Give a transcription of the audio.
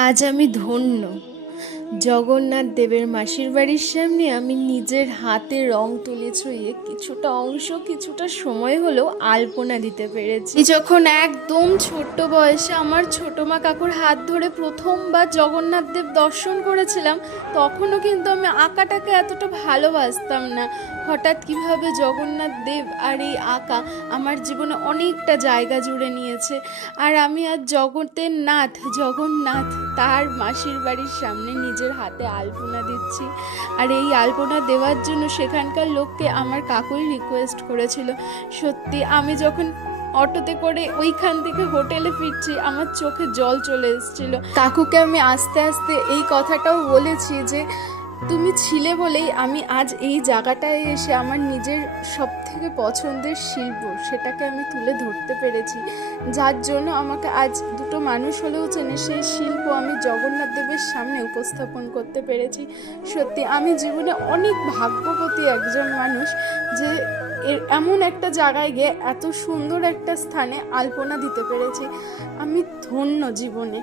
আজ আমি ধন্য। জগন্নাথ দেবের মাসির বাড়ির সামনে আমি নিজের হাতে রং তুলি ছুঁয়ে কিছুটা অংশ কিছুটা সময় হলেও আলপনা দিতে পেরেছি। যখন একদম ছোট্ট বয়সে আমার ছোট মা কাকুর হাত ধরে প্রথমবার জগন্নাথ দেব দর্শন করেছিলাম, তখনও কিন্তু আমি আঁকাটাকে এতটা ভালোবাসতাম না। হঠাৎ কিভাবে জগন্নাথ দেব আর এই আঁকা আমার জীবনে অনেকটা জায়গা জুড়ে নিয়েছে। আর আমি আজ জগতের নাথ জগন্নাথ তার মাসির বাড়ির সামনে নিজের হাতে আলপনা দিচ্ছি। আর এই আলপনা দেওয়ার জন্য সেখানকার লোককে আমার কাকুই রিকোয়েস্ট করেছিল। সত্যি আমি যখন অটোতে করে ওইখান থেকে হোটেলে ফিরছি, আমার চোখে জল চলে এসেছিল। কাকুকে আমি আস্তে আস্তে এই কথাটাও বলেছি যে তুমি ছিলে বলেই আমি আজ এই জায়গাটায় এসে আমার নিজের সব থেকে পছন্দের শিল্প সেটাকে আমি তুলে ধরতে পেরেছি, যার জন্য আমাকে আজ দুটো মানুষ হলেও চেনে। সেই শিল্প আমি জগন্নাথ দেবের সামনে উপস্থাপন করতে পেরেছি। সত্যি আমি জীবনে অনেক ভাগ্যবতী একজন মানুষ যে এমন একটা জায়গায় গিয়ে এত সুন্দর একটা স্থানে আলপনা দিতে পেরেছি। আমি ধন্য জীবনে।